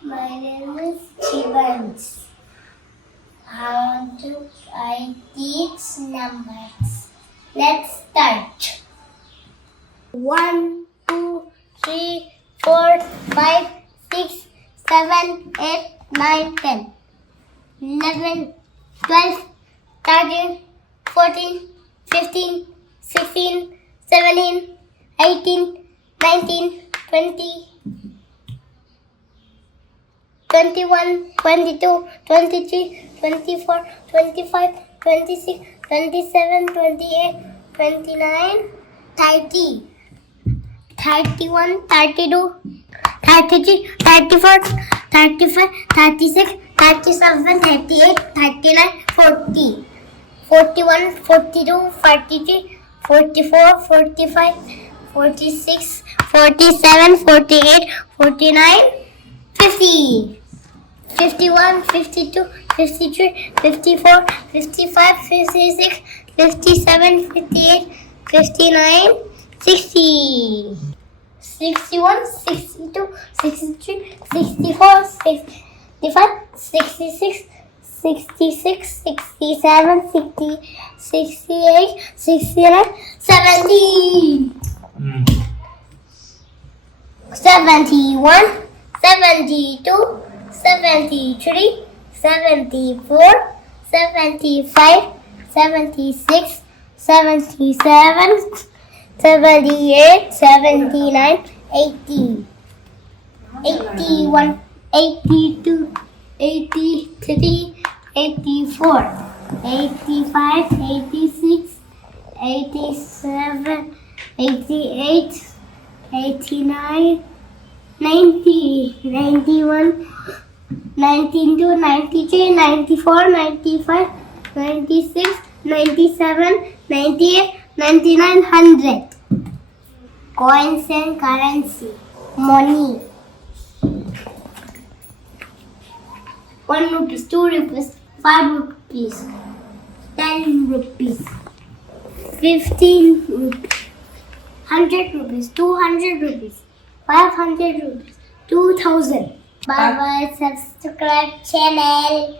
My name is Chivans. How do I teach numbers? Let's start. 1, 2, 3, 4, 5, 6, 7, 8, 9, 10, 11, 12, 13, 14, 15, 16, 17, 18, 19, 20, 21, 22, 23, 24, 25, 26, 27, 28, 29, 30, 31, 32, 33, 34, 35, 36, 37, 38, 39, 40, 41, 42, 43, 44, 45, 46, 47, 48, 49, 50. 51, 52, 53, 54, 55, 56, 57, 58, 59, 60. 61, 62, 63, 64, 65, 66, 66, 67, 60, 68, 69, 70. 71, 72, 73, 74, 75, 76, 77, 78, 79, 80, 81, 82, 83, 84, 85, 86, 87, 88, 89, 90, 91, 92, 93, 94, 95, 96, 97, 98, 99, 100. Coins and currency. Money. 1 rupees, 2 rupees, 5 rupees, 10 rupees, 15 rupees, 100 rupees, 200 rupees, 500 rupees, 2000. Bye bye, subscribe channel.